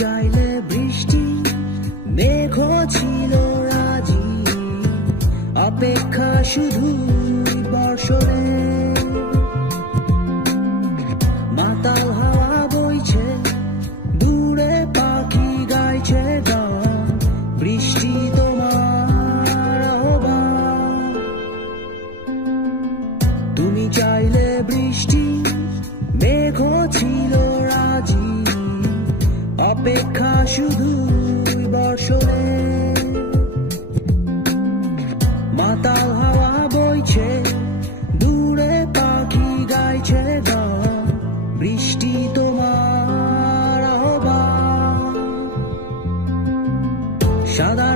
চাইলে বৃষ্টি মেঘও ছিল রাজি, অপেক্ষা শুধু বর্ষণে। মাতাল হাওয়া বইছে, দূরে পাখি গাইছে গান, বৃষ্টি তোমার আহ্বান। তুমি চাইলে বৃষ্টি মেঘও ছিল রাজি, অপেক্ষা শুধু বর্ষণে। মাতাল হাওয়া বইছে, দূরে পাখি গাইছে গান, বৃষ্টি তোমার আহ্বান। সাদা